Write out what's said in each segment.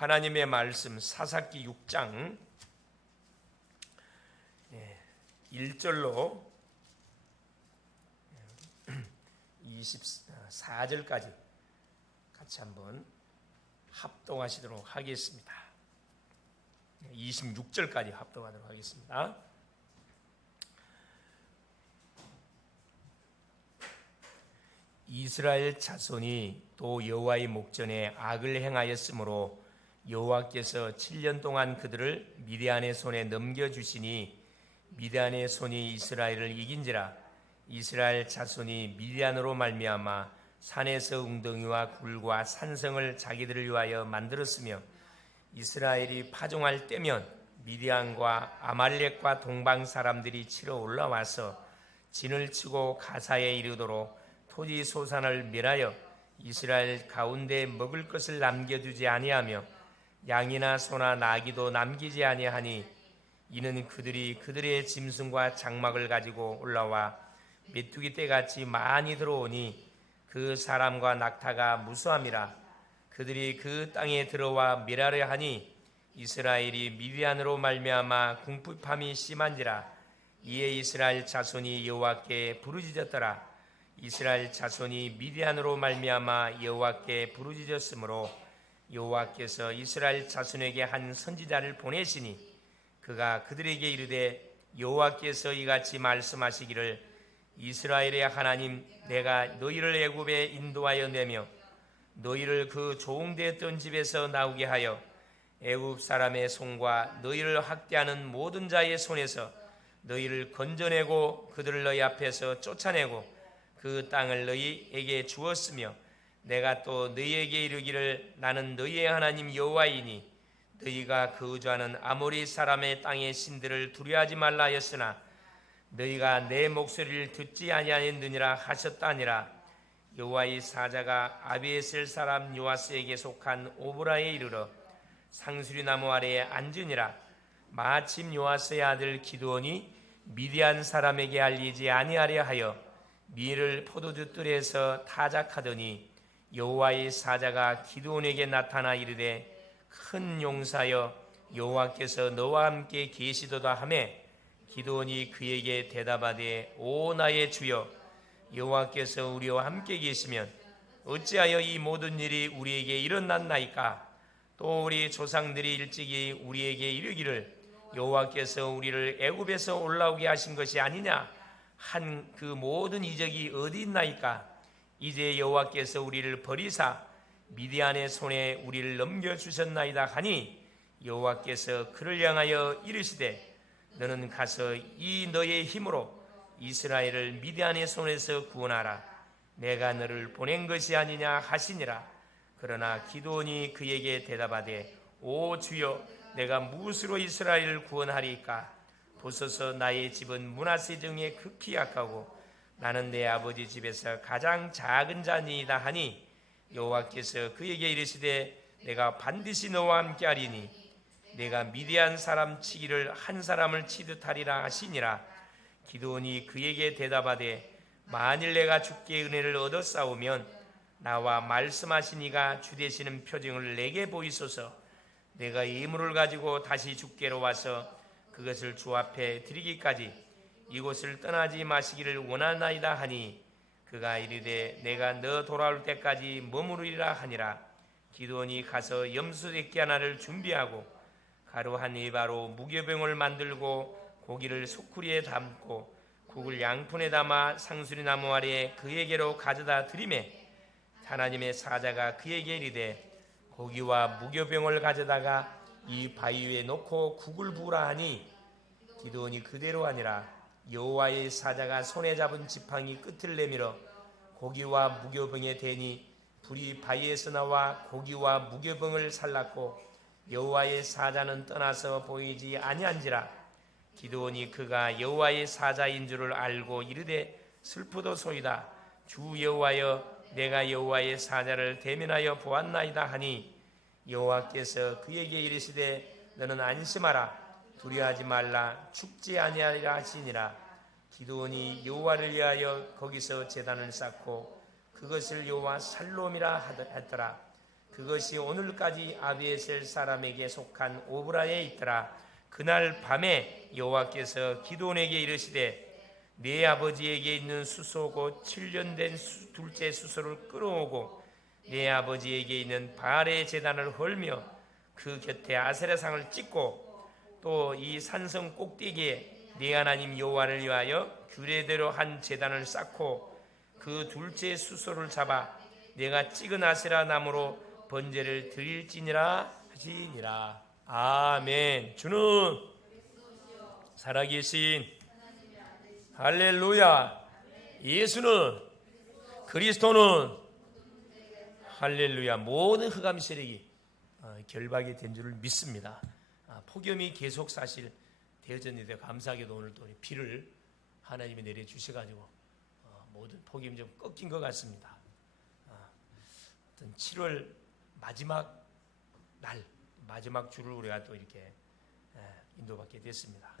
하나님의 말씀 사사기 6장 1절로 24절까지 같이 한번 합동하시도록 하겠습니다. 26절까지 합동하도록 하겠습니다. 이스라엘 자손이 또 여호와의 목전에 악을 행하였으므로 여호와께서 7년 동안 그들을 미디안의 손에 넘겨주시니 미디안의 손이 이스라엘을 이긴지라. 이스라엘 자손이 미디안으로 말미암아 산에서 웅덩이와 굴과 산성을 자기들을 위하여 만들었으며 이스라엘이 파종할 때면 미디안과 아말렉과 동방 사람들이 치러 올라와서 진을 치고 가사에 이르도록 토지 소산을 멸하여 이스라엘 가운데 먹을 것을 남겨두지 아니하며 양이나 소나 나귀도 남기지 아니하니 이는 그들이 그들의 짐승과 장막을 가지고 올라와 메뚜기 떼같이 많이 들어오니 그 사람과 낙타가 무수함이라. 그들이 그 땅에 들어와 멸하려 하니 이스라엘이 미디안으로 말미암아 궁핍함이 심한지라. 이에 이스라엘 자손이 여호와께 부르짖었더라. 이스라엘 자손이 미디안으로 말미암아 여호와께 부르짖었으므로 여호와께서 이스라엘 자손에게 한 선지자를 보내시니 그가 그들에게 이르되 여호와께서 이같이 말씀하시기를 이스라엘의 하나님 내가 너희를 애굽에 인도하여 내며 너희를 그 종되었던 집에서 나오게 하여 애굽 사람의 손과 너희를 학대하는 모든 자의 손에서 너희를 건져내고 그들을 너희 앞에서 쫓아내고 그 땅을 너희에게 주었으며 내가 또 너희에게 이르기를 나는 너희의 하나님 여호와이니 너희가 거주하는 아모리 사람의 땅의 신들을 두려워하지 말라 하였으나 너희가 내 목소리를 듣지 아니하였느니라 하셨다 하니라. 여호와의 사자가 아비에셀 사람 요아스에게 속한 오브라에 이르러 상수리 나무 아래에 앉으니라. 마침 요아스의 아들 기드온이 미디안 사람에게 알리지 아니하려 하여 밀을 포도주 뜰에서 타작하더니 여호와의 사자가 기드온에게 나타나 이르되 큰 용사여 여호와께서 너와 함께 계시도다 하매 기드온이 그에게 대답하되 오 나의 주여 여호와께서 우리와 함께 계시면 어찌하여 이 모든 일이 우리에게 일어났나이까. 또 우리 조상들이 일찍이 우리에게 이르기를 여호와께서 우리를 애굽에서 올라오게 하신 것이 아니냐 한 그 모든 이적이 어디 있나이까. 이제 여호와께서 우리를 버리사 미디안의 손에 우리를 넘겨주셨나이다 하니 여호와께서 그를 향하여 이르시되 너는 가서 이 너의 힘으로 이스라엘을 미디안의 손에서 구원하라. 내가 너를 보낸 것이 아니냐 하시니라. 그러나 기드온이 그에게 대답하되 오 주여 내가 무엇으로 이스라엘을 구원하리까. 보소서 나의 집은 므낫세 중에 극히 약하고 나는 내 아버지 집에서 가장 작은 자니이다 하니 여호와께서 그에게 이르시되 내가 반드시 너와 함께 하리니 내가 미디안 사람 치기를 한 사람을 치듯 하리라 하시니라. 기드온이 그에게 대답하되 만일 내가 주께 은혜를 얻어 싸우면 나와 말씀하신 이가 주 되시는 표징을 내게 보이소서. 내가 예물을 가지고 다시 주께로 와서 그것을 주 앞에 드리기까지 이곳을 떠나지 마시기를 원하나이다 하니 그가 이르되 내가 너 돌아올 때까지 머무르리라 하니라. 기드온이 가서 염소새끼 하나를 준비하고 가루 한 에바로 무교병을 만들고 고기를 소쿠리에 담고 국을 양푼에 담아 상수리 나무 아래에 그에게로 가져다 드리매 하나님의 사자가 그에게 이르되 고기와 무교병을 가져다가 이 바위 위에 놓고 국을 부으라 하니 기드온이 그대로 하니라. 여호와의 사자가 손에 잡은 지팡이 끝을 내밀어 고기와 무교병에 대니 불이 바위에서 나와 고기와 무교병을 살랐고 여호와의 사자는 떠나서 보이지 아니한지라. 기드온이 그가 여호와의 사자인 줄을 알고 이르되 슬프도소이다. 주 여호와여 내가 여호와의 사자를 대면하여 보았나이다 하니 여호와께서 그에게 이르시되 너는 안심하라. 두려워하지 말라. 죽지 아니하리라 하시니라. 기드온이 여호와를 위하여 거기서 제단을 쌓고 그것을 여호와 살롬이라 했더라. 그 그것이 오늘까지 아비에셀 사람에게 속한 오브라에 있더라. 그날 밤에 여호와께서 기드온에게 이르시되 네 아버지에게 있는 수소 곧 7년 된 둘째 수소를 끌어오고 네 아버지에게 있는 바알의 제단을 헐며 그 곁에 아세라상을 찍고 또 이 산성 꼭대기에 네 하나님 여호와를 위하여 규례대로 한 제단을 쌓고 그 둘째 수소를 잡아 내가 찍은 아세라 나무로 번제를 드릴지니라 하시니라. 아멘. 주는 살아계신 할렐루야. 예수는 그리스도는 할렐루야. 모든 흑암 세력이 결박이 된 줄을 믿습니다. 폭염이 계속 사실 되어졌는데 감사하게도 오늘 또 비를 하나님이 내려주셔가지고 모든 폭염이 좀 꺾인 것 같습니다. 7월 마지막 날, 마지막 주를 우리가 또 이렇게 인도받게 됐습니다.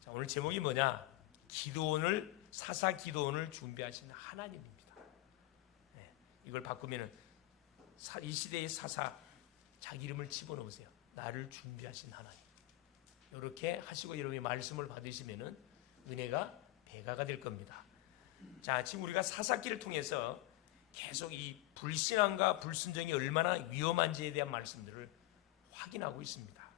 자, 오늘 제목이 뭐냐? 기도원을, 사사 기도원을 준비하시는 하나님입니다. 이걸 바꾸면은 이 시대의 사사 자기 이름을 집어넣으세요. 나를 준비하신 하나님. 이렇게 하시고 여러분이 말씀을 받으시면은 은혜가 배가가 될 겁니다. 자, 지금 우리가 사사기를 통해서 계속 이 불신앙과 불순종이 얼마나 위험한지에 대한 말씀들을 확인하고 있습니다.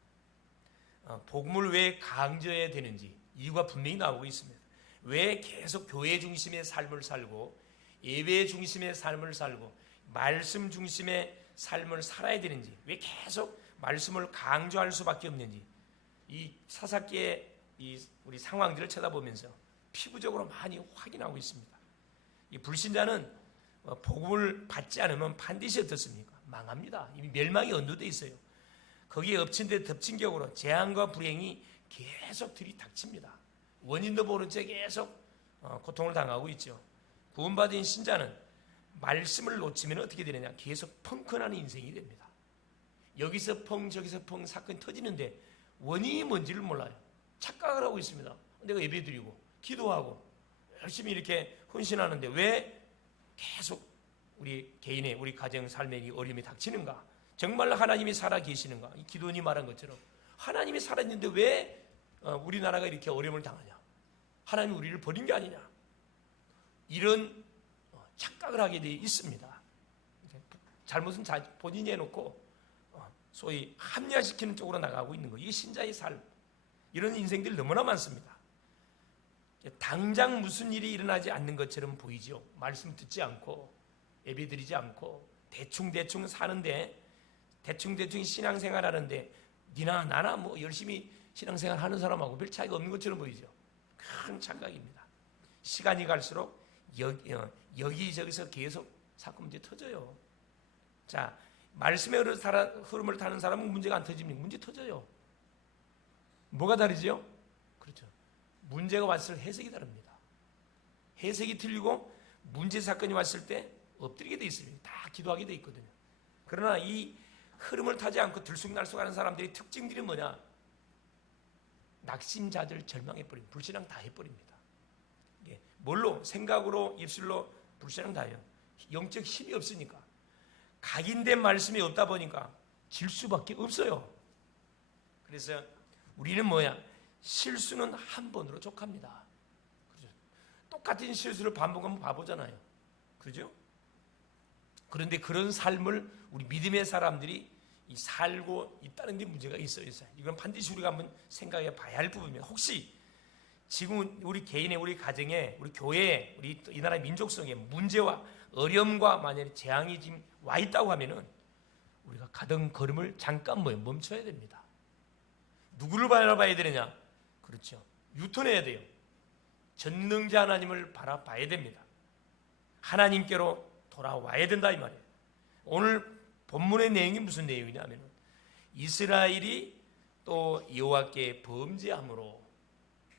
복음을 왜 강조해야 되는지 이유가 분명히 나오고 있습니다. 왜 계속 교회 중심의 삶을 살고 예배 중심의 삶을 살고 말씀 중심의 삶을 살아야 되는지, 왜 계속 말씀을 강조할 수밖에 없는지 이 사사기의 우리 상황들을 쳐다보면서 피부적으로 많이 확인하고 있습니다. 이 불신자는 복음을 받지 않으면 반드시 어떻습니까? 망합니다. 이미 멸망이 언도돼 있어요. 거기에 엎친 데 덮친 격으로 재앙과 불행이 계속 들이닥칩니다. 원인도 모른 채 계속 고통을 당하고 있죠. 구원받은 신자는 말씀을 놓치면 어떻게 되느냐? 계속 펑크나는 인생이 됩니다. 여기서 펑 저기서 펑 사건이 터지는데 원인이 뭔지를 몰라요. 착각을 하고 있습니다. 내가 예배드리고 기도하고 열심히 이렇게 헌신하는데 왜 계속 우리 개인의 우리 가정 삶에 어려움이 닥치는가? 정말 하나님이 살아 계시는가? 이 기도원이 말한 것처럼 하나님이 살아있는데 왜 우리나라가 이렇게 어려움을 당하냐? 하나님이 우리를 버린 게 아니냐? 이런 착각을 하게 되어 있습니다. 잘못은 본인이 해놓고 소위 합리화시키는 쪽으로 나가고 있는 거예요. 이게 신자의 삶. 이런 인생들이 너무나 많습니다. 당장 무슨 일이 일어나지 않는 것처럼 보이죠. 말씀 듣지 않고 예배 드리지 않고 대충 사는데 대충 신앙생활 하는데 니나 나나 뭐 열심히 신앙생활 하는 사람하고 별 차이가 없는 것처럼 보이죠. 큰 착각입니다. 시간이 갈수록 여기저기서 계속 사건 문제 터져요. 자, 말씀의 흐름을 타는 사람은 문제가 안 터집니까? 문제 터져요. 뭐가 다르죠? 그렇죠. 문제가 왔을 때 해석이 다릅니다. 해석이 틀리고 문제 사건이 왔을 때 엎드리게 돼 있습니다. 다 기도하게 돼 있거든요. 그러나 이 흐름을 타지 않고 들쑥날쑥하는 사람들의 특징들이 뭐냐? 낙심자들 절망해버립니다. 불신앙 다 해버립니다. 뭘로? 생각으로 입술로 불신앙 다 해요. 영적 힘이 없으니까. 각인된 말씀이 없다 보니까 질 수밖에 없어요. 그래서 우리는 뭐야? 실수는 한 번으로 족합니다. 그렇죠? 똑같은 실수를 반복하면 바보잖아요. 그렇죠? 그런데 그런 삶을 우리 믿음의 사람들이 살고 있다는 데 문제가 있어요. 이건 반드시 우리가 한번 생각해 봐야 할 부분입니다. 혹시 지금 우리 개인의, 우리 가정에, 우리 교회에, 우리 이 나라의 민족성에 문제와 어려움과 만약에 재앙이 지금 와 있다고 하면은 우리가 가던 걸음을 잠깐 멈춰야 됩니다. 누구를 바라봐야 되느냐? 그렇죠. 유턴해야 돼요. 전능자 하나님을 바라봐야 됩니다. 하나님께로 돌아와야 된다 이 말이에요. 오늘 본문의 내용이 무슨 내용이냐면 이스라엘이 또 여호와께 범죄함으로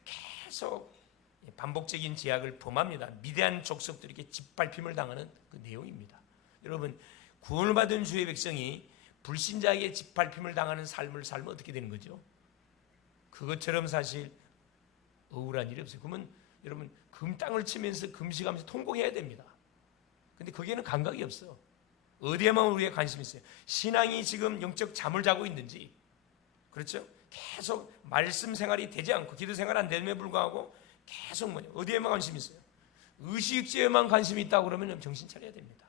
계속 반복적인 제약을 범합니다. 미대한 족속들에게 짓밟힘을 당하는 그 내용입니다. 여러분, 구원을 받은 주의 백성이 불신자에게 짓밟힘을 당하는 삶을 살면 어떻게 되는 거죠? 그것처럼 사실 억울한 일이 없어요. 그러면 여러분 금 땅을 치면서 금식하면서 통곡해야 됩니다. 근데 거기에는 감각이 없어. 어디에만 우리가 관심이 있어요? 신앙이 지금 영적 잠을 자고 있는지, 그렇죠? 계속 말씀 생활이 되지 않고 기도 생활 안 됨에 불구하고 계속 어디에만 관심이 있어요? 의식주에만 관심이 있다고 그러면 정신 차려야 됩니다.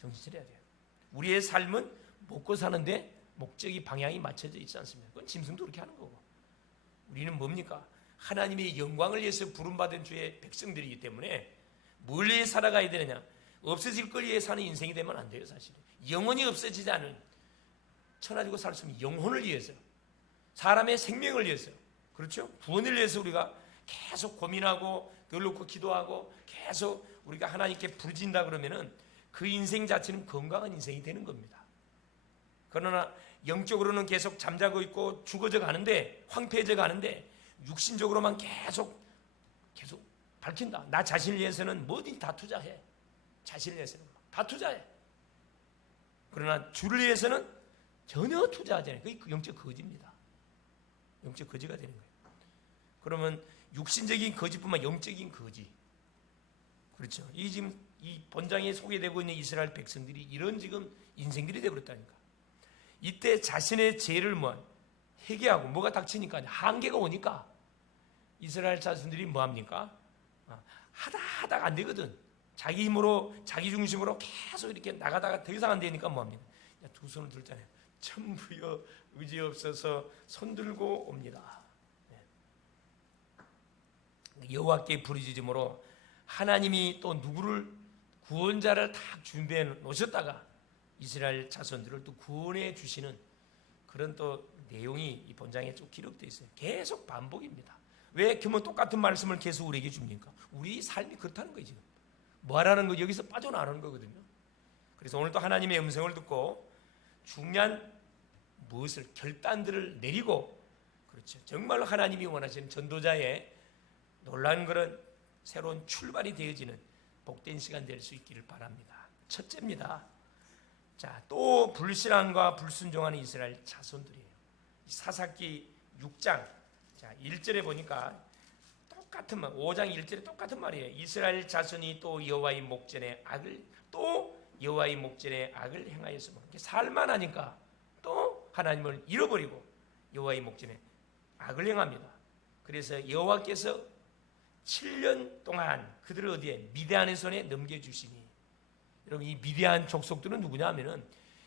정신 차려야 돼요. 우리의 삶은 먹고 사는데 목적이 방향이 맞춰져 있지 않습니까? 그건 짐승도 그렇게 하는 거고. 우리는 뭡니까? 하나님의 영광을 위해서 부름받은 주의 백성들이기 때문에 뭘 위해 살아가야 되느냐? 없어질 걸 위해 사는 인생이 되면 안 돼요. 사실은 영원히 없어지지 않은 천하지고 살 수 있는 영혼을 위해서, 사람의 생명을 위해서, 그렇죠? 구원을 위해서 우리가 계속 고민하고 늘 놓고 기도하고 계속 우리가 하나님께 부르진다 그러면은 그 인생 자체는 건강한 인생이 되는 겁니다. 그러나 영적으로는 계속 잠자고 있고 죽어져 가는데, 황폐해져 가는데 육신적으로만 계속 밝힌다. 나 자신을 위해서는 뭐든지 다 투자해. 자신을 위해서는 다 투자해. 그러나 주를 위해서는 전혀 투자하지 않아요. 그게 영적 거지입니다. 영적 거지가 되는 거예요. 그러면 육신적인 거지뿐만 영적인 거지. 그렇죠. 이 지금 이 본장에 소개되고 있는 이스라엘 백성들이 이런 지금 인생들이 되어버렸다니까. 이때 자신의 죄를 회개하고 뭐가 닥치니까 한계가 오니까 이스라엘 자손들이 뭐합니까? 하다가 안 되거든. 자기 힘으로 자기 중심으로 계속 이렇게 나가다가 더 이상 안 되니까 뭐합니까? 두 손을 들잖아요. 천부여 의지 없어서 손 들고 옵니다. 여호와께 부르짖음으로 하나님이 또 누구를 구원자를 딱 준비해 놓으셨다가 이스라엘 자손들을 또 구원해 주시는 그런 또 내용이 이 본장에 쭉 기록되어 있어요. 계속 반복입니다. 왜 그러면 똑같은 말씀을 계속 우리에게 줍니까? 우리 삶이 그렇다는 거예요. 지금 뭐하라는 거, 여기서 빠져나가는 거거든요. 그래서 오늘도 하나님의 음성을 듣고 중요한 무엇을 결단들을 내리고, 그렇죠, 정말로 하나님이 원하시는 전도자의 놀라운 그런 새로운 출발이 되어지는 복된 시간 될 수 있기를 바랍니다. 첫째입니다. 자, 또 불신앙과 불순종하는 이스라엘 자손들이에요. 사사기 6장 1절에 보니까 똑같은 말, 5장 1절에 똑같은 말이에요. 이스라엘 자손이 또 여호와의 목전에 악을 행하였으므로, 살만하니까 또 하나님을 잃어버리고 여호와의 목전에 악을 행합니다. 그래서 여호와께서 7년 동안 그들을 어디에? 미디안의 손에 넘겨주시니. 여러분, 이 미디안 족속들은 누구냐 하면은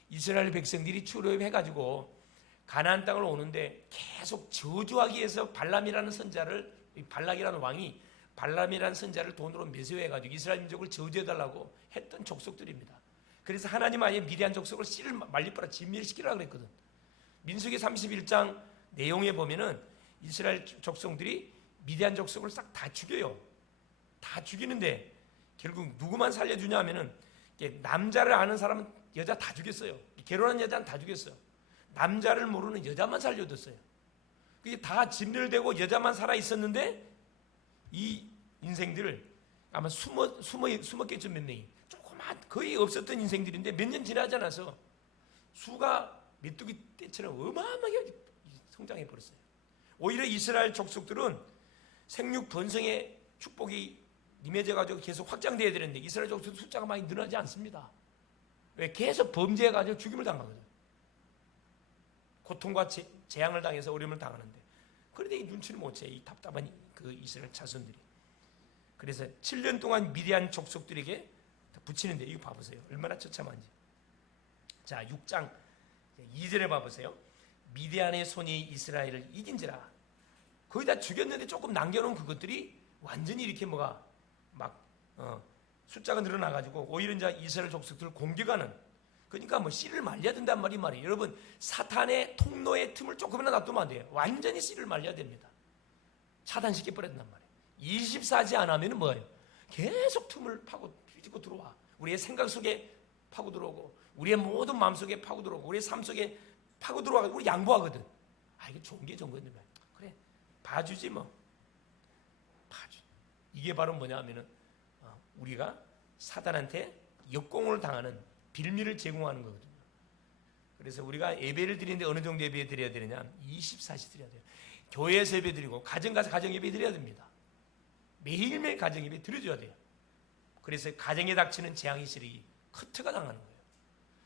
이스라엘 백성들이 출애굽해가지고 가나안 땅을 오는데 계속 저주하기 위해서 발람이라는 선자를, 발락이라는 왕이 발람이라는 선자를 돈으로 매수해가지고 이스라엘 민족을 저주해달라고 했던 족속들입니다. 그래서 하나님 아예 미디안 족속을 씨를 말리뿌라 진멸시키라고 그랬거든. 민수기 31장 내용에 보면은 이스라엘 족속들이 미디안 족속을 싹 다 죽여요. 다 죽이는데 결국 누구만 살려주냐 하면은 남자를 아는 사람은 여자 다 죽였어요. 결혼한 여자는 다 죽였어요. 남자를 모르는 여자만 살려뒀어요. 그게 다 진멸되고 여자만 살아 있었는데 이 인생들을 아마 숨었겠죠. 몇 명이 조그만 거의 없었던 인생들인데 몇 년 지나지 않아서 수가 메뚜기 떼처럼 어마어마하게 성장해 버렸어요. 오히려 이스라엘 족속들은 생육 번성의 축복이 임해져가지고 계속 확장돼야 되는데 이스라엘 족속 숫자가 많이 늘어나지 않습니다. 왜? 계속 범죄해가지고 죽임을 당하거든. 고통과 재앙을 당해서 어려움을 당하는데, 그런데 이 눈치를 못 채, 이 답답한 그 이스라엘 자손들이. 그래서 7년 동안 미디안 족속들에게 붙이는데, 이거 봐보세요. 얼마나 처참한지. 자, 6장 2절에 봐보세요. 미디안의 손이 이스라엘을 이긴지라. 거의 다 죽였는데 조금 남겨놓은 그것들이 완전히 이렇게 숫자가 늘어나가지고 오히려 이제 이스라엘 족속들을 공격하는, 그러니까 씨를 말려야 된단 말이에요. 여러분, 사탄의 통로의 틈을 조금이나 놔두면 안 돼요. 완전히 씨를 말려야 됩니다. 차단시켜 버린단 말이에요. 24시 안 하면 뭐예요? 계속 틈을 파고 뒤집고 들어와. 우리의 생각 속에 파고 들어오고, 우리의 모든 마음 속에 파고 들어오고, 우리의 삶 속에 파고 들어와가지고 우리 양보하거든. 이게 좋은 게 좋은 건데, 그래, 봐주지 뭐. 봐주. 이게 바로 뭐냐 하면은 우리가 사단한테 역공을 당하는 빌미를 제공하는 거거든요. 그래서 우리가 예배를 드리는데 어느 정도 예배 드려야 되느냐? 24시 드려야 돼요. 교회에서 예배 드리고 가정 가서 가정 예배 드려야 됩니다. 매일매일 가정 예배 드려줘야 돼요. 그래서 가정에 닥치는 재앙이 시리 커트가 당하는 거예요.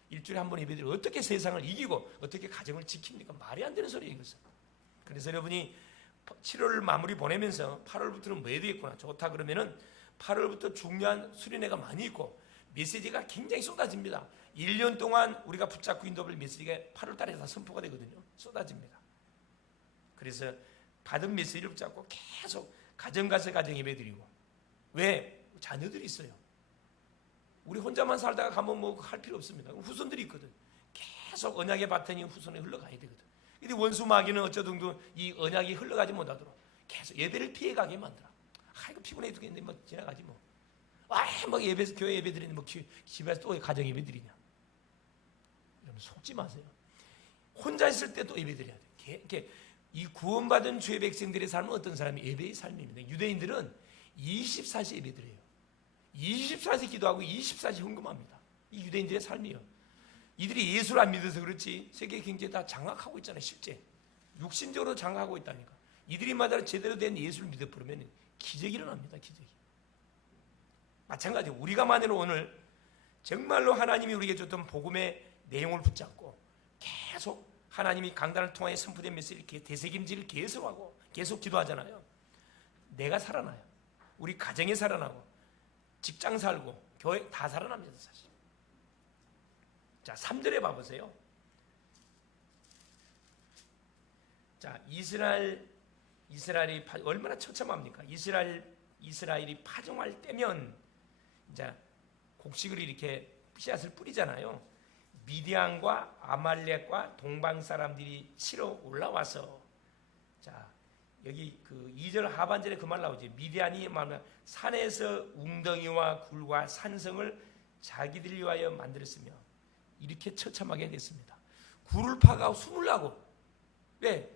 일주일에 한 번 예배드리고 어떻게 세상을 이기고 어떻게 가정을 지킵니까? 말이 안 되는 소리예요, 이것은. 그래서 여러분이 7월을 마무리 보내면서 8월부터는 뭐 해야 되겠구나. 좋다 그러면은 8월부터 중요한 수련회가 많이 있고 메시지가 굉장히 쏟아집니다. 1년 동안 우리가 붙잡고 인도할 메시지가 8월 달에 다 선포가 되거든요. 쏟아집니다. 그래서 받은 메시지를 붙잡고 계속 가정 가서 가정 예배드리고. 왜? 자녀들이 있어요. 우리 혼자만 살다가 가면 뭐 할 필요 없습니다. 후손들이 있거든. 계속 언약의 바탕이 후손에 흘러가야 되거든. 근데 원수 마귀는 어쩌든도 이 언약이 흘러가지 못하도록 계속 예배를 피해가게 만들어. 이거 피곤해 죽겠는데 뭐 지나가지 뭐. 막 예배에서 교회 예배 드리는데 뭐 집에서 또 가정 예배 드리냐. 여러분 속지 마세요. 혼자 있을 때 또 예배 드려야 돼. 이 구원받은 주의 백성들의 삶은 어떤 삶이 예배의 삶입니다. 유대인들은 24시 예배 드려요. 24시 기도하고 24시 헌금합니다. 이 유대인들의 삶이에요. 이들이 예수를 안 믿어서 그렇지 세계 경제 다 장악하고 있잖아요. 실제 육신적으로 장악하고 있다니까. 이들이 마다 제대로 된 예수를 믿어버리면 기적이 일어납니다. 기적이. 마찬가지로 우리가 만일 오늘 정말로 하나님이 우리에게 줬던 복음의 내용을 붙잡고 계속 하나님이 강단을 통하여 선포된 메시지를 되새김질을 계속하고 계속 기도하잖아요. 내가 살아나요. 우리 가정이 살아나고 직장 살고 교회 다 살아납니다. 사실. 자, 3절에 봐보세요. 자, 이스라엘이 얼마나 처참합니까? 이스라엘이 파종할 때면 이제 곡식을 이렇게 씨앗을 뿌리잖아요. 미디안과 아말렉과 동방 사람들이 치러 올라와서, 자 여기 그 2절 하반절에 그 말 나오지. 미디안이 말하면 산에서 웅덩이와 굴과 산성을 자기들 위하여 만들었으며 이렇게 처참하게 됐습니다. 굴을 파가 숨으려고. 왜?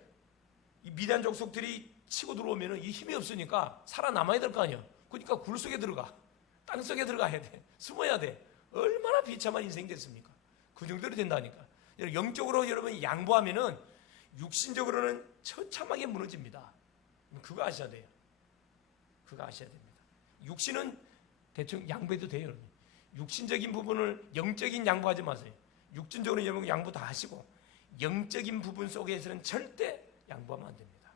이 미디안 족속들이 치고 들어오면 이 힘이 없으니까 살아남아야 될 거 아니야. 그러니까 굴 속에 들어가. 땅 속에 들어가야 돼. 숨어야 돼. 얼마나 비참한 인생이 됐습니까? 그 정도로 된다니까. 영적으로 여러분 양보하면은 육신적으로는 처참하게 무너집니다. 그거 아셔야 돼요. 그거 아셔야 됩니다. 육신은 대충 양보해도 돼요. 여러분. 육신적인 부분을 영적인 양보하지 마세요. 육신적으로 여러분 양보 다 하시고 영적인 부분 속에서는 절대 양보하면 안 됩니다.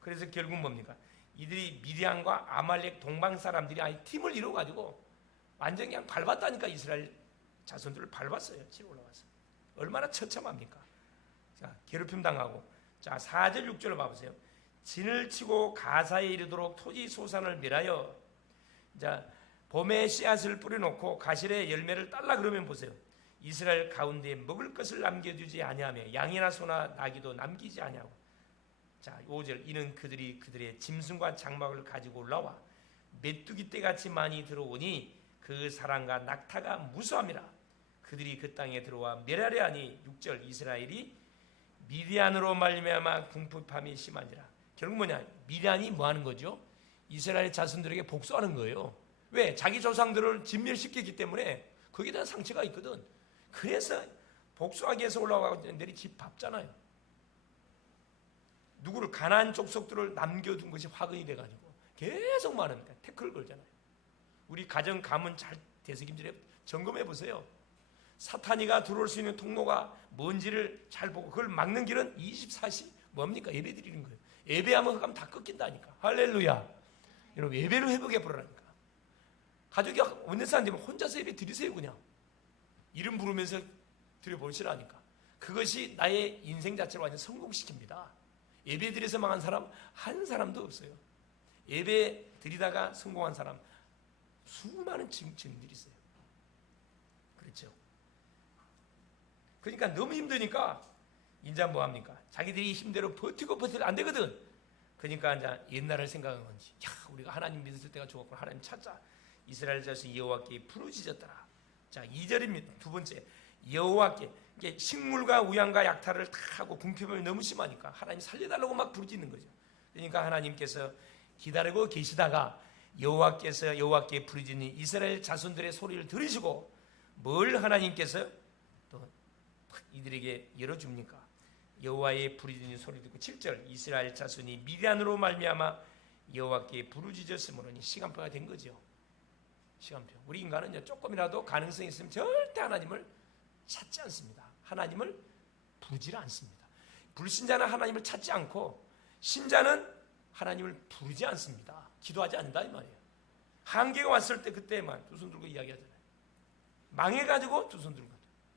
그래서 결국 뭡니까? 이들이 미디안과 아말렉 동방 사람들이 아예 팀을 이루어가지고 완전히 그냥 밟았다니까. 이스라엘 자손들을 밟았어요. 치러 올라가서. 얼마나 처참합니까? 자, 괴롭힘 당하고. 자, 4절 6절을 봐보세요. 진을 치고 가사에 이르도록 토지 소산을 멸하여, 자, 봄에 씨앗을 뿌려놓고 가실에 열매를 딸라 그러면 보세요. 이스라엘 가운데 먹을 것을 남겨두지 아니하며 양이나 소나 나귀도 남기지 아니하고. 자, 5절 이는 그들의 짐승과 장막을 가지고 올라와 메뚜기 떼같이 많이 들어오니 그 사랑과 낙타가 무수함이라. 그들이 그 땅에 들어와 멸하려 하니. 6절 이스라엘이 미디안으로 말미암아 궁핍함이 심한지라. 결국 뭐냐? 미디안이 뭐 하는 거죠? 이스라엘 자손들에게 복수하는 거예요. 왜? 자기 조상들을 진멸시켰기 때문에 거기에 대한 상처가 있거든. 그래서 복수하기 위해서 올라가고 내리 집 밟잖아요. 누구를 가나안 족속들을 남겨둔 것이 화근이 돼가지고 계속 말합니다. 태클을 걸잖아요. 우리 가정 가문 잘 되새김질해 점검해 보세요. 사탄이가 들어올 수 있는 통로가 뭔지를 잘 보고 그걸 막는 길은 24시 뭡니까? 예배 드리는 거예요. 예배하면 흑암 다 꺾인다니까. 할렐루야. 여러분 예배를 회복해 보라니까. 가족이 없는 사람들은 혼자서 예배 드리세요. 그냥 이름 부르면서 드려보시라니까. 그것이 나의 인생 자체를 완전 성공시킵니다. 예배 드려서 망한 사람 한 사람도 없어요. 예배 드리다가 성공한 사람 수많은 증인들이 있어요. 그렇죠? 그러니까 너무 힘드니까 이제 뭐합니까? 자기들이 힘대로 버티고 안 되거든. 그러니까 이제 옛날을 생각한 건지, 야, 우리가 하나님 믿었을 때가 좋았고 하나님 찾자. 이스라엘 자손 여호와께 부르짖었더라. 자, 2절입니다. 두 번째, 여호와께. 이게 식물과 우양과 약탈을 다 하고 궁핍함이 너무 심하니까 하나님 살려달라고 막 부르짖는 거죠. 그러니까 하나님께서 기다리고 계시다가 여호와께 부르짖는 이스라엘 자손들의 소리를 들으시고 뭘 하나님께서 또 이들에게 열어줍니까? 여호와의 부르짖는 소리 듣고 7절 이스라엘 자손이 미디안으로 말미암아 여호와께 부르짖었으므로 시간표가 된 거죠. 시간표. 우리 인간은 조금이라도 가능성이 있으면 절대 하나님을 찾지 않습니다. 하나님을 부르지 않습니다. 불신자는 하나님을 찾지 않고 신자는 하나님을 부르지 않습니다. 기도하지 않는다 이 말이에요. 한계가 왔을 때 그때만 두 손 들고 이야기하잖아요. 망해가지고 두 손 들고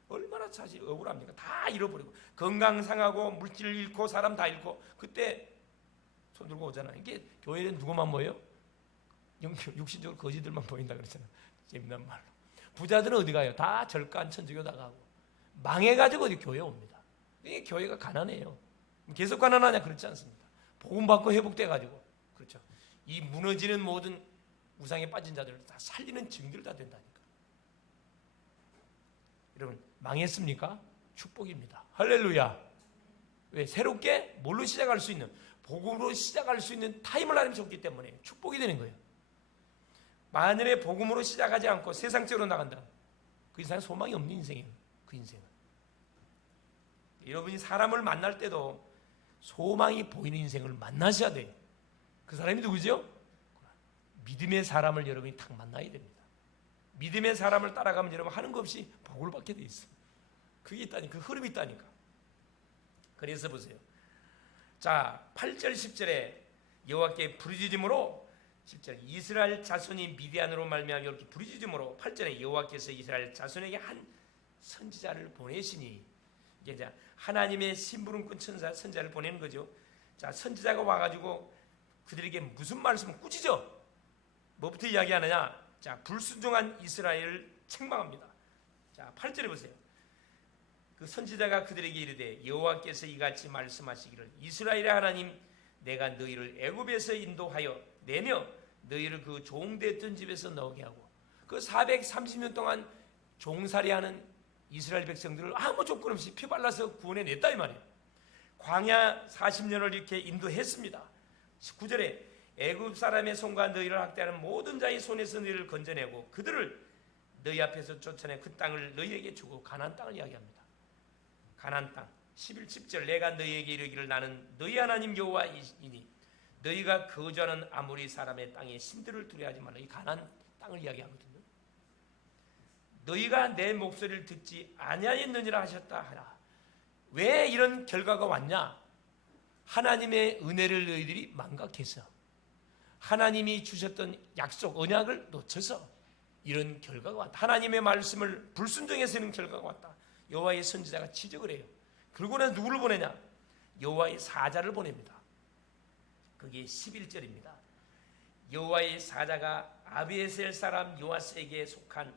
얼마나 사실 억울합니까? 다 잃어버리고 건강 상하고 물질 잃고 사람 다 잃고 그때 손 들고 오잖아요. 이게 교회는 누구만 모여요? 육신적으로 거지들만 보인다 그랬잖아요. 재미난 말로. 부자들은 어디 가요? 다 절간 천주교 나가고 망해가지고 어디 교회 옵니다. 이게 교회가 가난해요. 계속 가난하냐? 그렇지 않습니다. 복음 받고 회복돼가지고 그렇죠. 이 무너지는 모든 우상에 빠진 자들을 다 살리는 증인들 다 된다니까. 여러분 망했습니까? 축복입니다. 할렐루야. 왜? 새롭게 뭘로 시작할 수 있는 복음으로 시작할 수 있는 타임을 하나님이 줬기 때문에 축복이 되는 거예요. 만일에 복음으로 시작하지 않고 세상적으로 나간다, 그 인생은 소망이 없는 인생이에요. 그 인생은. 여러분이 사람을 만날 때도 소망이 보이는 인생을 만나셔야 돼요. 그 사람이 누구죠? 믿음의 사람을 여러분이 딱 만나야 됩니다. 믿음의 사람을 따라가면 여러분 하는 것 없이 복을 받게 돼 있어요. 그게 있다니까. 그 흐름이 있다니까. 그래서 보세요. 자, 8절 10절에 여호와께 부르짖음으로 10절 이스라엘 자손이 미디안으로 말미암아 이렇게 부르짖음으로 8절에 여호와께서 이스라엘 자손에게 한 선지자를 보내시니 이게 이제 하나님의 심부름꾼 천사 선지자를 보내는 거죠. 자, 선지자가 와가지고 그들에게 무슨 말씀을 꾸짖어? 뭐부터 이야기하느냐? 자, 불순종한 이스라엘을 책망합니다. 자, 8절에 보세요. 그 선지자가 그들에게 이르되 여호와께서 이같이 말씀하시기를 이스라엘의 하나님 내가 너희를 애굽에서 인도하여 내며 너희를 그 종되었던 집에서 나오게 하고 그 430년 동안 종살이하는 이스라엘 백성들을 아무 조건 없이 피 발라서 구원해 냈다 이 말이에요. 광야 40년을 이렇게 인도했습니다. 19절에 애굽 사람의 손과 너희를 학대하는 모든 자의 손에서 너희를 건져내고 그들을 너희 앞에서 쫓아내 그 땅을 너희에게 주고 가나안 땅을 이야기합니다. 가나안 땅 11, 10절 내가 너희에게 이르기를 나는 너희 하나님 여호와이니 너희가 거주하는 아모리 사람의 땅에 신들을 두려워하지 말라. 이 가나안 땅을 이야기하거든요. 너희가 내 목소리를 듣지 아니하였느니라 하셨다 하라. 왜 이런 결과가 왔냐? 하나님의 은혜를 너희들이 망각해서 하나님이 주셨던 약속 언약을 놓쳐서 이런 결과가 왔다. 하나님의 말씀을 불순종해서 이런 결과가 왔다. 여호와의 선지자가 지적을 해요. 그러고 나서 누구를 보내냐? 여호와의 사자를 보냅니다. 그게 11절입니다. 여호와의 사자가 아비에셀 사람 요아스에게 속한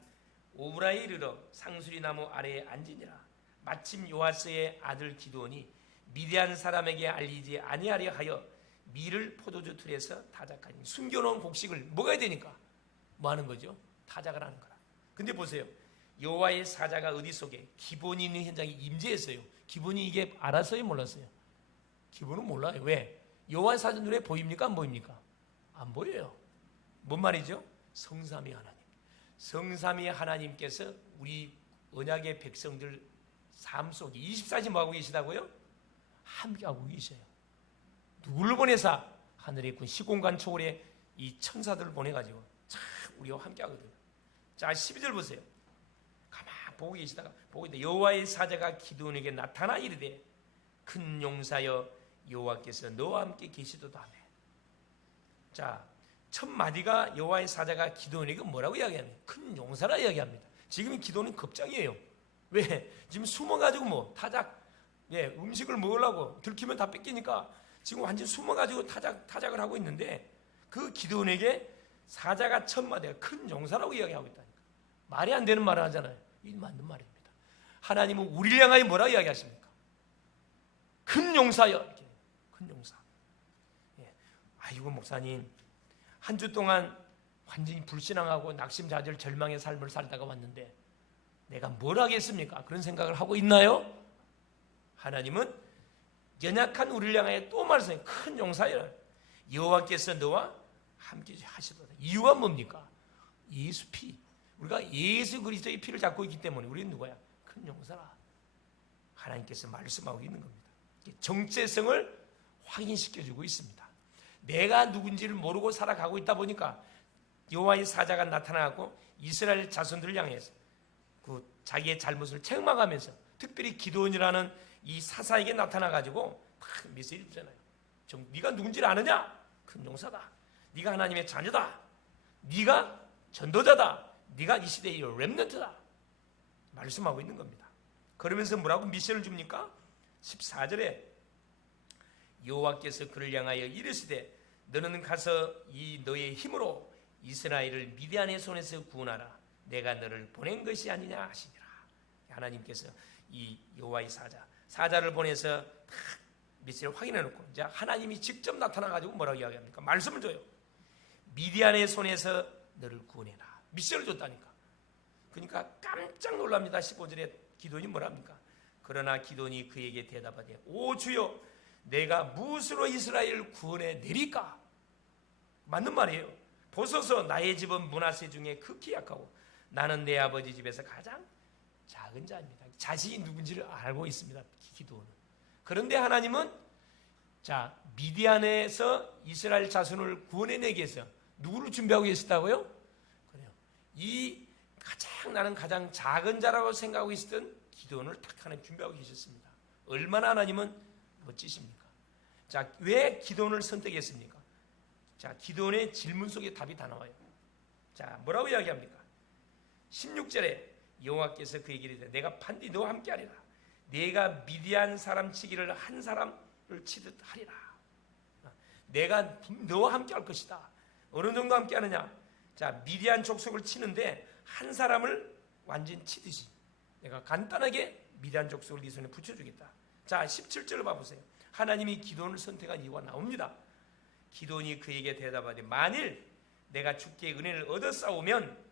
오브라에 이르러 상수리 나무 아래에 앉으니라. 마침 요아스의 아들 기드온이 미디안 사람에게 알리지 아니하려 하여 밀을 포도주 틀에서 타작하니 숨겨놓은 곡식을 먹어야 되니까 뭐 하는 거죠? 타작을 하는 거라. 근데 보세요. 여호와의 사자가 어디 속에 기본이 있는 현장에 임재했어요. 기본이 이게 알았어요? 몰랐어요? 기본은 몰라요. 왜? 여호와의 사자 눈에 보입니까? 안 보입니까? 안 보여요. 뭔 말이죠? 성삼위 하나님. 성삼위 하나님께서 우리 언약의 백성들 삶 속에 24시간 뭐 하고 계시다고요? 함께하고 계셔요. 누구를 보내사? 하늘에 있군 시공간 초월에 이 천사들을 보내가지고 참 우리와 함께하거든요. 자, 12절 보세요. 가만 보고 계시다가 보고 있는데 여호와의 사자가 기드온에게 나타나 이르되 큰 용사여 여호와께서 너와 함께 계시도다 하네. 자, 첫 마디가 여호와의 사자가 기드온에게 뭐라고 이야기하냐? 큰 용사라 이야기합니다. 지금 기드온은 겁장이에요. 왜? 지금 숨어가지고 뭐 타작, 음식을 먹으려고 들키면 다 뺏기니까 지금 완전 숨어가지고 타작을 하고 있는데 그 기드온에게 사자가 첫 마디가 큰 용사라고 이야기하고 있다니까. 말이 안 되는 말을 하잖아요. 이게 맞는 말입니다. 하나님은 우리를 향하여 뭐라고 이야기하십니까? 큰 용사여. 이렇게. 큰 용사. 아이고 목사님 한 주 동안 완전히 불신앙하고 낙심자절 절망의 삶을 살다가 왔는데 내가 뭘 하겠습니까? 그런 생각을 하고 있나요? 하나님은 연약한 우리를 향하여 또 말씀해요. 큰 용사여 여호와께서 너와 함께 하시도다. 이유가 뭡니까? 예수 피. 우리가 예수 그리스도의 피를 잡고 있기 때문에 우리는 누구야? 큰 용사라. 하나님께서 말씀하고 있는 겁니다. 정체성을 확인시켜주고 있습니다. 내가 누군지를 모르고 살아가고 있다 보니까 여호와의 사자가 나타나고 이스라엘 자손들을 향해서 그 자기의 잘못을 책망하면서 특별히 기드온이라는 이 사사에게 나타나가지고 막 메시지 주잖아요. 네가 누군지를 아느냐? 큰 용사다. 네가 하나님의 자녀다. 네가 전도자다. 네가 이 시대의 렘넌트다. 말씀하고 있는 겁니다. 그러면서 뭐라고 미션을 줍니까? 14절에 여호와께서 그를 향하여 이르시되 너는 가서 이 너의 힘으로 이스라엘을 미디안의 손에서 구원하라. 내가 너를 보낸 것이 아니냐 하시니라. 하나님께서 이 여호와의 사자를 보내서 딱 미션을 확인해 놓고 이제 하나님이 직접 나타나 가지고 뭐라고 이야기합니까? 말씀을 줘요. 미디안의 손에서 너를 구원해라. 미션을 줬다니까. 그러니까 깜짝 놀랍니다. 15절에 기도니 뭐랍니까? 그러나 기도니 그에게 대답하되 오 주여 내가 무엇으로 이스라엘을 구원해 내릴까? 맞는 말이에요. 보소서 나의 집은 므낫세 중에 극히 약하고 나는 내 아버지 집에서 가장 작은 자입니다. 자신이 누군지를 알고 있습니다. 기도는. 그런데 하나님은 미디안에서 이스라엘 자손을 구원해내기 위해서 누구를 준비하고 계셨다고요? 그래요. 나는 가장 작은 자라고 생각하고 있었던 기도원을 딱 하나님 준비하고 계셨습니다. 얼마나 하나님은 멋지십니까? 왜 기도원을 선택했습니까? 기도원의 질문 속에 답이 다 나와요. 뭐라고 이야기합니까? 16절에 여호와께서 그에게 이르되 내가 반드시 너와 함께하리라. 내가 미디안 사람 치기를 한 사람을 치듯 하리라. 내가 너와 함께할 것이다. 어느 정도 함께하느냐? 미디안 족속을 치는데 한 사람을 완전 치듯이 내가 간단하게 미디안 족속을 네 손에 붙여주겠다. 17절을 봐보세요. 하나님이 기도원을 선택한 이유가 나옵니다. 기도원이 그에게 대답하되 만일 내가 주께 은혜를 얻어 싸우면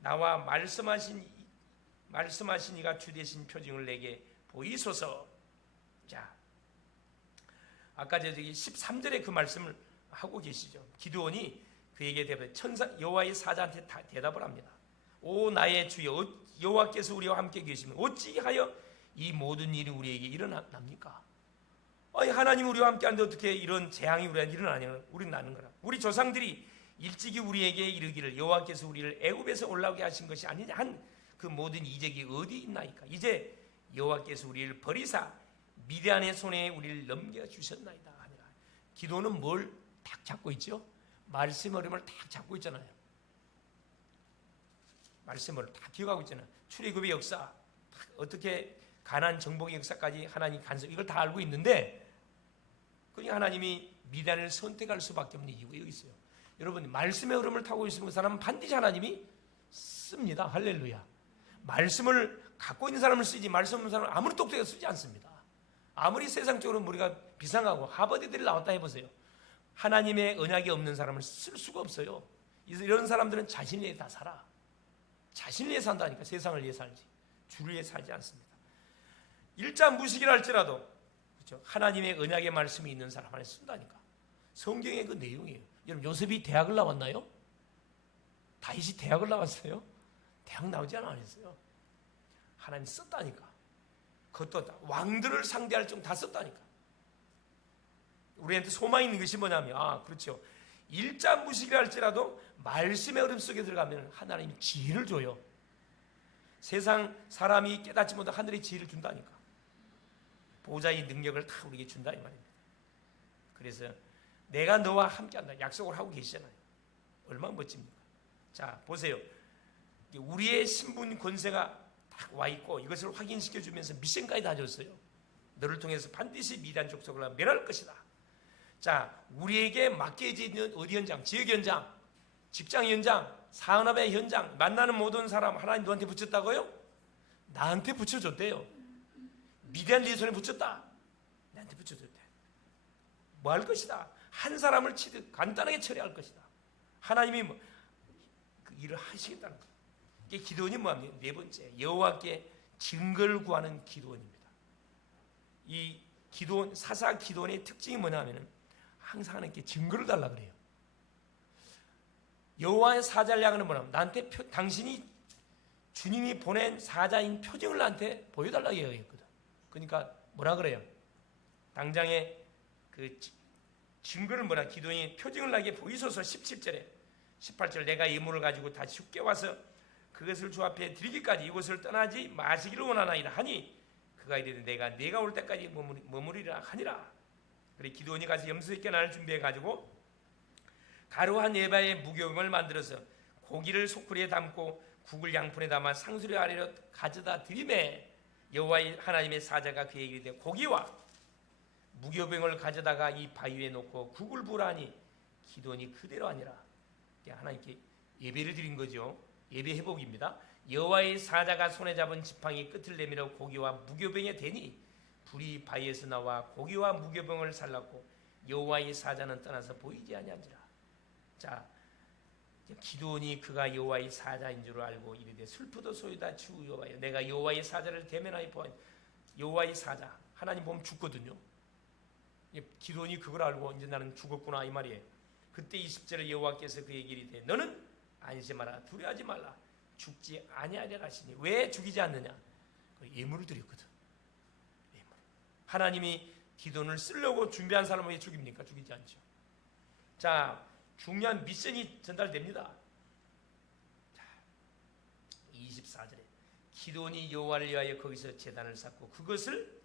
나와 말씀하신 이가 주 되신 표징을 내게 보이소서. 아까 저기 13절에 그 말씀을 하고 계시죠. 기드온이 그에게 대답해 여호와의 사자한테 대답을 합니다. 오 나의 주여 여호와께서 우리와 함께 계시면 어찌하여 이 모든 일이 우리에게 일어납니까? 하나님 우리와 함께 하는데 어떻게 이런 재앙이 우리한테 일어나냐는 우리는 나는 거라. 우리 조상들이 일찍이 우리에게 이르기를 여호와께서 우리를 애굽에서 올라오게 하신 것이 아니냐 한 그 모든 이적이 어디 있나이까? 이제 여호와께서 우리를 버리사 미디안의 손에 우리를 넘겨주셨나이다 하니라. 기도는 뭘 딱 잡고 있죠? 말씀 어림을 딱 잡고 있잖아요. 말씀을 다 기억하고 있잖아요. 출애굽의 역사, 어떻게 가나안 정복의 역사까지 하나님 간섭 이걸 다 알고 있는데 그러니까 하나님이 미디안을 선택할 수밖에 없는 이유가 여기 있어요. 여러분 말씀의 흐름을 타고 있으면 그 사람은 반드시 하나님이 씁니다. 할렐루야. 말씀을 갖고 있는 사람을 쓰지 말씀 없는 사람은 아무리 똑똑해도 쓰지 않습니다. 아무리 세상적으로 우리가 비상하고 하버드들이 나왔다 해보세요. 하나님의 언약이 없는 사람을 쓸 수가 없어요. 이런 사람들은 자신을 위해 다 살아. 자신을 위해 산다니까. 세상을 위해 살지 주를 위해 살지 않습니다. 일자 무식이라 할지라도 그렇죠? 하나님의 언약의 말씀이 있는 사람 안에 쓴다니까. 성경의 그 내용이에요. 여러분 요셉이 대학을 나왔나요? 다윗이 대학을 나왔어요? 대학 나오지 않았어요. 하나님 썼다니까. 그것도 왕들을 상대할 좀 다 썼다니까. 우리한테 소망이 있는 것이 뭐냐면 그렇죠. 일자 무식이라 할지라도 말씀의 흐름 속에 들어가면 하나님이 지혜를 줘요. 세상 사람이 깨닫지 못한 하늘의 지혜를 준다니까. 보좌의 능력을 다 우리에게 준다 이 말입니다. 그래서 내가 너와 함께한다 약속을 하고 계시잖아요. 얼마나 멋집니까? 보세요. 우리의 신분 권세가 딱 와 있고 이것을 확인시켜 주면서 미션까지 다 줬어요. 너를 통해서 반드시 미디안 족속을 멸할 것이다. 우리에게 맡겨져 있는 어디 현장, 지역 현장, 직장 현장, 산업의 현장, 만나는 모든 사람 하나님 너한테 붙였다고요? 나한테 붙여줬대요. 미디안 네 손에 붙였다. 나한테 붙여줬대. 뭐 할 것이다. 한 사람을 치듯 간단하게 처리할 것이다. 하나님이 그 일을 하시겠다는 거예요. 이게 기도원이 뭐합니까? 네 번째, 여호와께 증거를 구하는 기도원입니다. 이 기도원, 사사 기도원의 특징이 뭐냐면은 항상 하나님께 증거를 달라 그래요. 여호와의 사자를 향하는 뭐냐면 나한테 당신이 주님이 보낸 사자인 표징을 나한테 보여달라고 얘기했거든. 그러니까 뭐라 그래요? 당장에 그 증거를 기도원이 표징을 나에게 보이소서 17절에 18절 내가 예물을 가지고 다시 죽게 와서 그것을 주 앞에 드리기까지 이곳을 떠나지 마시기를 원하나이다 하니 그가 이르되 내가 올 때까지 머무리라 하니라. 그래 기드온이 가서 염소의 깨난을 준비해 가지고 가루 한 에바의 무교병을 만들어서 고기를 소쿠리에 담고 국을 양푼에 담아 상수리 아래로 가져다 드리매 여호와의 하나님의 사자가 그에게 이르되 고기와 무교병을 가져다가 이 바위 위에 놓고 국을 부으라니 기드온이 그대로 하니라. 하나님께 예배를 드린 거죠. 예배 회복입니다. 여호와의 사자가 손에 잡은 지팡이 끝을 내밀어 고기와 무교병에 대니 불이 바위에서 나와 고기와 무교병을 살랐고 여호와의 사자는 떠나서 보이지 아니한지라. 자, 기드온이 그가 여호와의 사자인 줄 알고 이르되 슬프도소이다 주 여호와여 내가 여호와의 사자를 대면하여 보니 여호와의 사자 하나님 보면 죽거든요. 기드온이 그걸 알고 이제 나는 죽었구나 이 말이에요. 그때 20절에 여호와께서 그에게 이르되 너는 안심하라 두려워하지 말라 죽지 아니하리라 하시니 왜 죽이지 않느냐? 예물을 드렸거든. 예물. 하나님이 기드온을 쓰려고 준비한 사람을 왜 죽입니까? 죽이지 않죠. 자, 중요한 미션이 전달됩니다. 자, 24절에 기드온이 여호와를 위하여 거기서 제단을 쌓고 그것을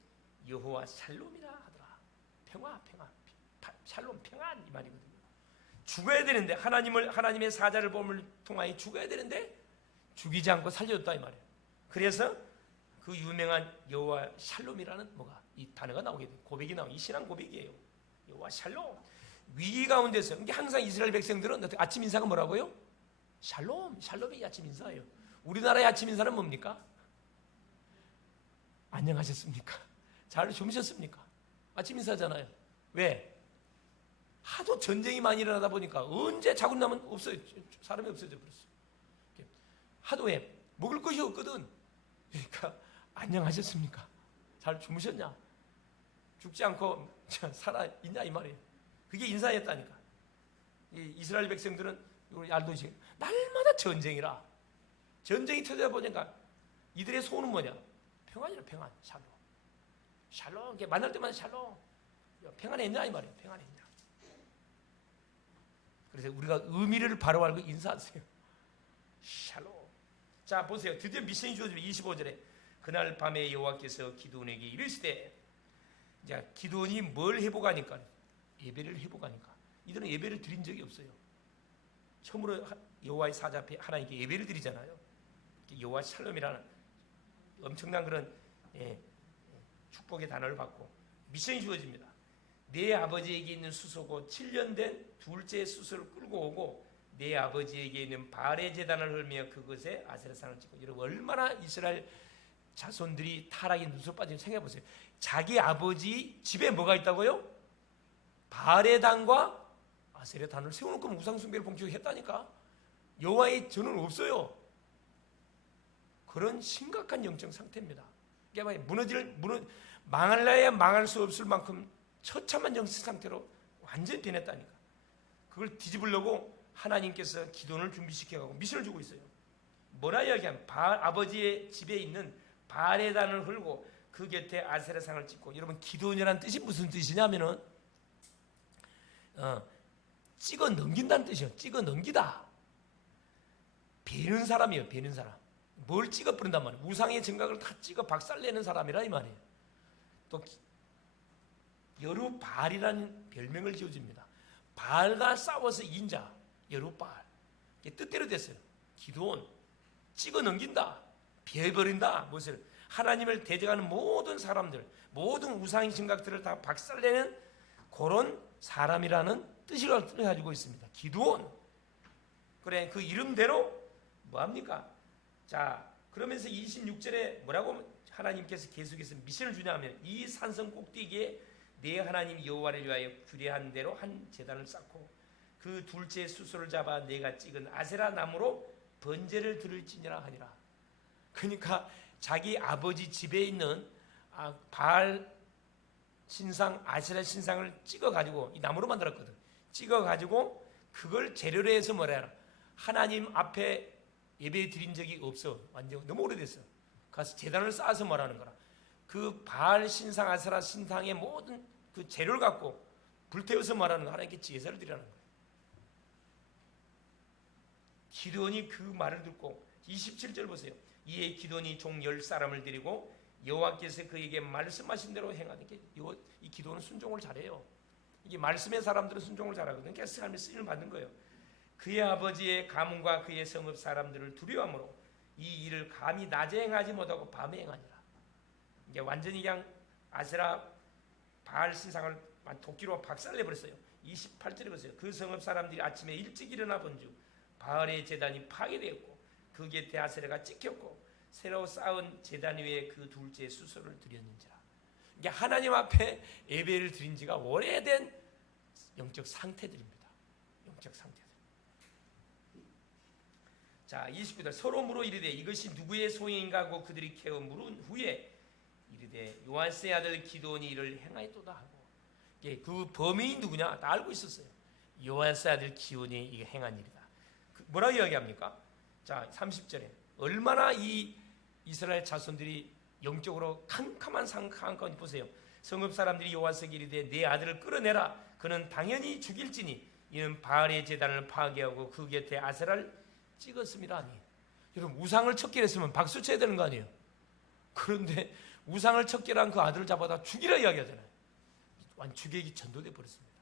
여호와 샬롬이라 하더라. 평화 샬롬 평안 이 말이거든요. 죽어야 되는데 하나님의 사자를 범을 통하여 죽어야 되는데 죽이지 않고 살려줬다 이 말이에요. 그래서 그 유명한 여호와 샬롬이라는 뭐가 이 단어가 나오게 돼요. 고백이 나오고 이 신앙 고백이에요. 여호와 샬롬. 위기 가운데서 이게 항상 이스라엘 백성들은 아침 인사가 뭐라고요? 샬롬이 아침 인사예요. 우리나라의 아침 인사는 뭡니까? 안녕하셨습니까? 잘 주무셨습니까? 아침 인사잖아요. 왜? 하도 전쟁이 많이 일어나다 보니까 언제 자고 나면 없어요. 사람이 없어져 버렸어요. 하도 왜? 먹을 것이 없거든. 그러니까 안녕하셨습니까? 잘 주무셨냐? 죽지 않고 살아있냐 이 말이에요. 그게 인사였다니까. 이스라엘 백성들은 알도시 날마다 전쟁이라. 전쟁이 터지다 보니까 이들의 소원은 뭐냐? 평안이라 평안. 샬롬. 만날 때마다 샬롬. 평안했냐 이 말이에요. 평안했냐. 그래서 우리가 의미를 바로 알고 인사하세요. 샬롬. 자 보세요. 드디어 미션이 주어집니다. 25절에 그날 밤에 여호와께서 기드온에게 이르시되 자 기드온이 뭘 회복하니까 예배를 회복하니까 이들은 예배를 드린 적이 없어요. 처음으로 여호와의 사자 앞에 하나님께 예배를 드리잖아요. 여호와 샬롬이라는 엄청난 그런 축복의 단어를 받고 미션이 주어집니다. 내 아버지에게 있는 수소고 7년 된 둘째 수소를 끌고 오고 내 아버지에게 있는 바알의 제단을 헐며 그것에 아세라상을 찍고. 여러분 얼마나 이스라엘 자손들이 타락의 누수 빠진 생각해보세요. 자기 아버지 집에 뭐가 있다고요? 바알의 단과 아세라 단을 세워놓고 우상숭배를 본격했다니까. 여호와의 전은 없어요. 그런 심각한 영적 상태입니다. 망할래야 망할 수 없을 만큼 처참한 영적 상태로 완전히 변했다니까. 그걸 뒤집으려고 하나님께서 기도를 준비시켜가고 미션을 주고 있어요. 뭐라 이야기하면 아버지의 집에 있는 바알의 단을 헐고 그 곁에 아세라상을 찍고. 여러분 기도원이라는 뜻이 무슨 뜻이냐면은 찍어 넘긴다는 뜻이에요. 찍어 넘기다. 베는 사람이에요. 베는 사람. 뭘 찍어 버린단 말이에요. 우상의 정각을 다 찍어 박살내는 사람이라 이 말이에요. 또 여루바알이라는 별명을 지어줍니다. 바알과 싸워서 이긴 자 여루바알. 뜻대로 됐어요. 기드온 찍어 넘긴다. 베어버린다. 무엇을? 하나님을 대적하는 모든 사람들, 모든 우상의 생각들을 다 박살내는 그런 사람이라는 뜻을 가지고 있습니다. 기드온. 그래 그 이름대로 뭐합니까? 자 그러면서 26절에 뭐라고 하나님께서 계속해서 미션을 주냐면 이 산성 꼭대기에 내 하나님 여호와를 위하여 규례한 대로 한 제단을 쌓고 그 둘째 수소를 잡아 내가 찍은 아세라 나무로 번제를 드릴지니라 하니라. 그러니까 자기 아버지 집에 있는 바알 신상 아세라 신상을 찍어가지고 이 나무로 만들었거든. 찍어가지고 그걸 재료로 해서 뭐라 해라. 하나님 앞에 예배 드린 적이 없어. 완전 너무 오래됐어. 가서 제단을 쌓아서 뭐라는 거라. 그 바알 신상 아세라 신상의 모든 그 재료를 갖고 불태워서 말하는 거 하나님께 제사를 드리라는 거예요. 기드온이 그 말을 듣고 27절 보세요. 이에 기드온이 종 10사람을 데리고 여호와께서 그에게 말씀하신 대로 행하는 게 이 기드온은 순종을 잘해요. 이게 말씀의 사람들은 순종을 잘하거든요. 그래서 삶에 쓰임을 받는 거예요. 그의 아버지의 가문과 그의 성읍 사람들을 두려워함으로 이 일을 감히 낮에 행하지 못하고 밤에 행하니라. 이게 완전히 그냥 아세라 바알 신상을 도끼로 박살내버렸어요. 28절에 보세요. 그 성읍 사람들이 아침에 일찍 일어나 본즉 바알의 제단이 파괴되었고 그 곁에 아세라가 찍혔고 새로 쌓은 제단 위에 그 둘째 수소를 드렸는지라. 이게 하나님 앞에 예배를 드린 지가 오래된 영적 상태들입니다. 영적 상태들. 자, 29절 서로 물어 이르되 이것이 누구의 소행인가 하고 그들이 캐어 물은 후에 이르되 요한스의 아들 기드온이 이를 행하였도다 하고. 그 범인이 누구냐 다 알고 있었어요. 요한스의 아들 기드온이 이게 행한 일이다. 뭐라고 이야기합니까? 자, 30절에 얼마나 이 이스라엘 자손들이 영적으로 캄캄한 상황까지 보세요. 성읍 사람들이 요한스에게 이르되 내 아들을 끌어내라. 그는 당연히 죽일지니 이는 바알의 제단을 파괴하고 그 곁에 아세라를 찍었습니다. 아니, 여러분 우상을 척결했으면 박수 쳐야 되는 거 아니에요? 그런데 우상을 척결한 그 아들을 잡아다 죽이라 이야기하잖아요. 완 주객이 전도돼 버렸습니다.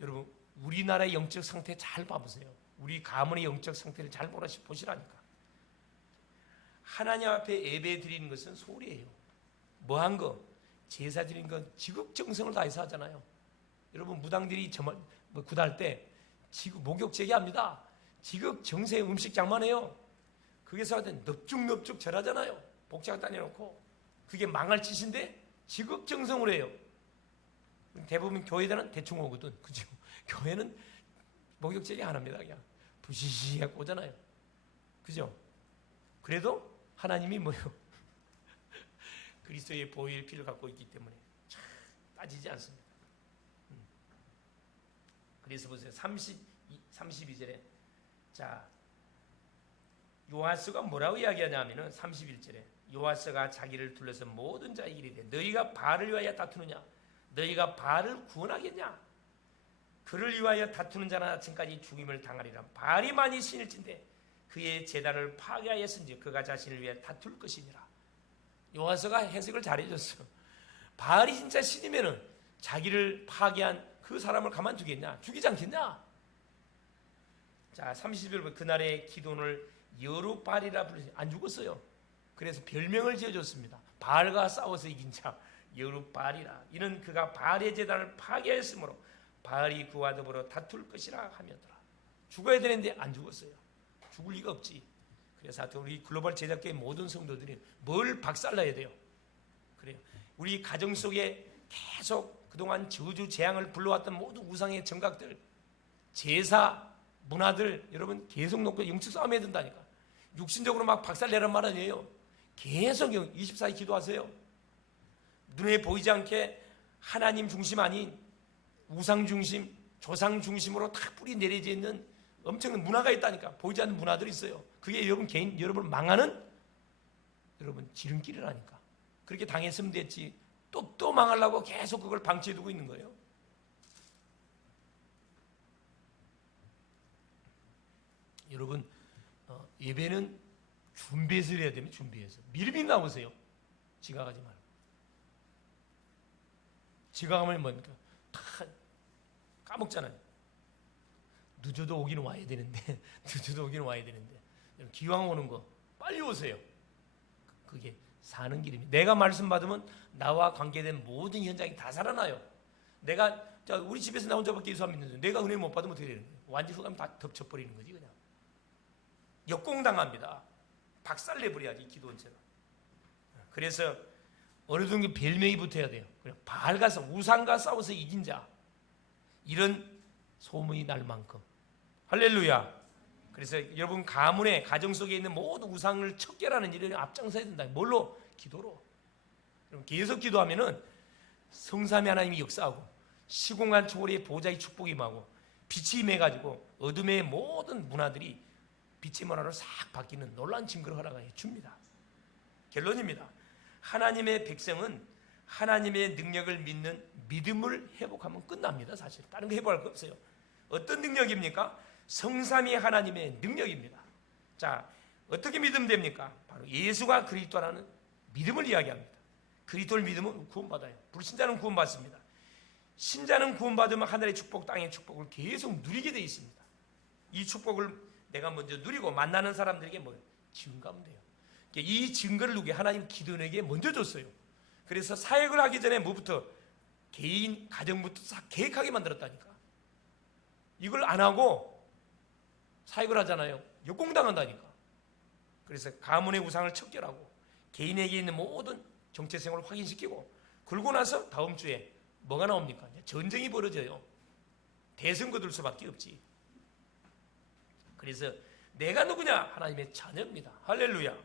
여러분 우리나라의 영적 상태 잘 봐보세요. 우리 가문의 영적 상태를 잘 보시라니까. 하나님 앞에 예배 드리는 것은 소리예요. 뭐한 거? 제사 드리는 건 지극정성을 다해서 하잖아요. 여러분 무당들이 굿할 때 목욕 제기합니다. 지극정성의 음식 장만해요. 그게서 하여튼 넙죽넙죽 절하잖아요. 복장 다녀놓고. 그게 망할 짓인데 지극정성으로 해요. 대부분 교회들은 대충 오거든. 그죠? 교회는 목욕 제기 안 합니다. 그냥 부시시하게 오잖아요. 그죠? 그래도 하나님이 뭐요? 그리스도의 보혈 피를 갖고 있기 때문에 따지지 않습니다. 그래서 보세요. 32절에 자 요하스가 뭐라고 이야기하냐면은 31절에 요하스가 자기를 둘러서 모든 자에게 이르되 너희가 바알을 위하여 다투느냐? 너희가 바알을 구원하겠냐? 그를 위하여 다투는 자는 아침까지 죽임을 당하리라. 바알이 만일 신일진데 그의 제단을 파괴하였은지 그가 자신을 위해 다툴 것이니라. 요한서가 해석을 잘해줬어. 바알이 진짜 신이면은 자기를 파괴한 그 사람을 가만두겠냐? 죽이지 않겠냐? 자, 30절 그날의 기도를 여룻바알이라 부르시. 안 죽었어요. 그래서 별명을 지어줬습니다. 바알과 싸워서 이긴 자 여룻바알이라. 이는 그가 바알의 제단을 파괴했으므로 바알이 그와 더불어 다툴 것이라 하며더라. 죽어야 되는데 안 죽었어요. 죽을 리가 없지. 그래서 우리 글로벌 제작계의 모든 성도들이 뭘 박살나야 돼요. 그래요. 우리 가정 속에 계속 그동안 저주 재앙을 불러왔던 모든 우상의 정각들, 제사, 문화들 여러분 계속 놓고 영적 싸움해야 된다니까. 육신적으로 막 박살내란 말 아니에요. 계속 24시 기도하세요. 눈에 보이지 않게 하나님 중심 아닌 우상 중심, 조상 중심으로 다 뿌리 내려져 있는 엄청난 문화가 있다니까. 보이지 않는 문화들이 있어요. 그게 여러분 망하는 여러분 지름길이라니까. 그렇게 당했으면 됐지. 또 망하려고 계속 그걸 방치해두고 있는 거예요. 여러분 예배는 준비해서 해야 됩니다. 준비해서 미리미리 나오세요. 지각하지 말고. 지각하면 뭡니까? 다 까먹잖아요. 늦어도 오기는 와야 되는데 늦어도 오기는 와야 되는데 기왕 오는 거 빨리 오세요. 그게 사는 길입니다. 내가 말씀 받으면 나와 관계된 모든 현장이 다 살아나요. 내가 우리 집에서 나 혼자밖에 예수 안 믿는데 내가 은혜 못 받으면 어떻게 되는 거예요? 완전 흑암 다 덮쳐버리는 거지 그냥. 역공당합니다. 박살내버려야지 기도원처럼. 그래서 어느 정도 별명이 붙어야 돼요. 바알과 우상과 싸워서 이긴 자 이런 소문이 날 만큼. 할렐루야. 그래서 여러분 가문의 가정 속에 있는 모든 우상을 척결하는 일을 앞장서야 된다. 뭘로? 기도로. 그럼 계속 기도하면은 성삼위 하나님이 역사하고 시공간 초월의 보좌의 축복이 임하고 빛이 임해가지고 어둠의 모든 문화들이 빛의 문화로 싹 바뀌는 놀라운 증거를 허락해 줍니다. 결론입니다. 하나님의 백성은 하나님의 능력을 믿는 믿음을 회복하면 끝납니다. 사실 다른 거 회복할 거 없어요. 어떤 능력입니까? 성삼위 하나님의 능력입니다. 자, 어떻게 믿으면 됩니까? 바로 예수가 그리스도라는 믿음을 이야기합니다. 그리스도를 믿으면 구원받아요. 불신자는 구원받습니다. 신자는 구원받으면 하늘의 축복, 땅의 축복을 계속 누리게 되어 있습니다. 이 축복을 내가 먼저 누리고 만나는 사람들에게 뭐 증거하면 돼요. 이 증거를 누구에게? 하나님 기도원에게 먼저 줬어요. 그래서 사역을 하기 전에 뭐부터? 개인, 가정부터 싹 계획하게 만들었다니까. 이걸 안 하고 사역을 하잖아요. 역공당한다니까. 그래서 가문의 우상을 척결하고 개인에게 있는 모든 정체성을 확인시키고, 그러고 나서 다음 주에 뭐가 나옵니까? 전쟁이 벌어져요. 대선 거둘 수밖에 없지. 그래서 내가 누구냐? 하나님의 자녀입니다. 할렐루야.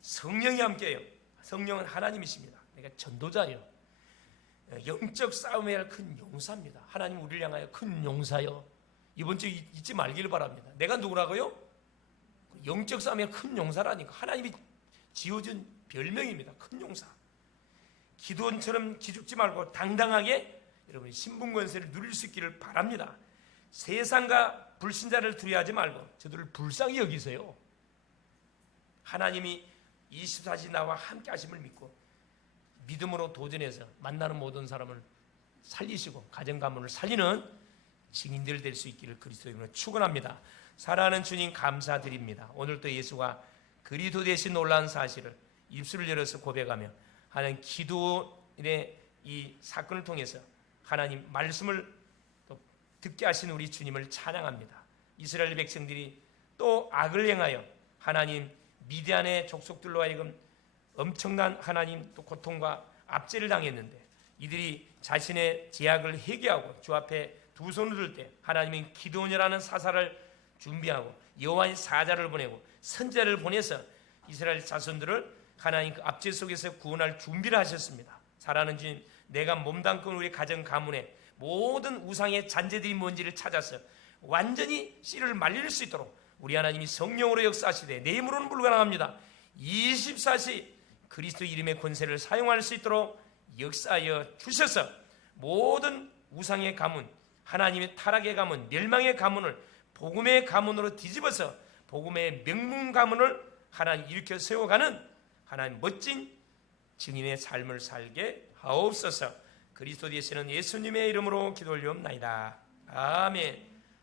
성령이 함께해요. 성령은 하나님이십니다. 내가 전도자예요. 영적 싸움에 할 큰 용사입니다. 하나님 우리를 향하여 큰 용사요. 이번 주 잊지 말기를 바랍니다. 내가 누구라고요? 영적 싸움에 큰 용사라니까. 하나님이 지어준 별명입니다. 큰 용사. 기도원처럼 기죽지 말고 당당하게 여러분이 신분 권세를 누릴 수 있기를 바랍니다. 세상과 불신자를 두려워하지 말고 저들을 불쌍히 여기세요. 하나님이 24시 나와 함께 하심을 믿고 믿음으로 도전해서 만나는 모든 사람을 살리시고 가정 가문을 살리는 증인들 될 수 있기를 그리스도 이름으로 축원합니다. 사랑하는 주님, 감사드립니다. 오늘도 예수가 그리스도 되신 놀라운 사실을 입술을 열어서 고백하며 하나님 기도의 이 사건을 통해서 하나님 말씀을 또 듣게 하신 우리 주님을 찬양합니다. 이스라엘 백성들이 또 악을 행하여 하나님 미디안의 족속들로 하여금 엄청난 하나님 또 고통과 압제를 당했는데, 이들이 자신의 죄악을 회개하고 주 앞에 두 손을 들 때 하나님은 기드온이라는 사사를 준비하고 여호와의 사자를 보내고 선지자를 보내서 이스라엘 자손들을 하나님 그 압제 속에서 구원할 준비를 하셨습니다. 사랑하는 주님, 내가 몸담고 우리 가정 가문에 모든 우상의 잔재들이 뭔지를 찾아서 완전히 씨를 말릴 수 있도록 우리 하나님이 성령으로 역사하시되 내 힘으로는 불가능합니다. 24시 그리스도 이름의 권세를 사용할 수 있도록 역사하여 주셔서 모든 우상의 가문, 하나님의 타락의 가문, 멸망의 가문을 복음의 가문으로 뒤집어서 복음의 명문 가문을 하나님 일으켜 세워가는 하나님 멋진 증인의 삶을 살게 하옵소서. 그리스도 되시는 예수님의 이름으로 기도 올리옵나이다. 아멘.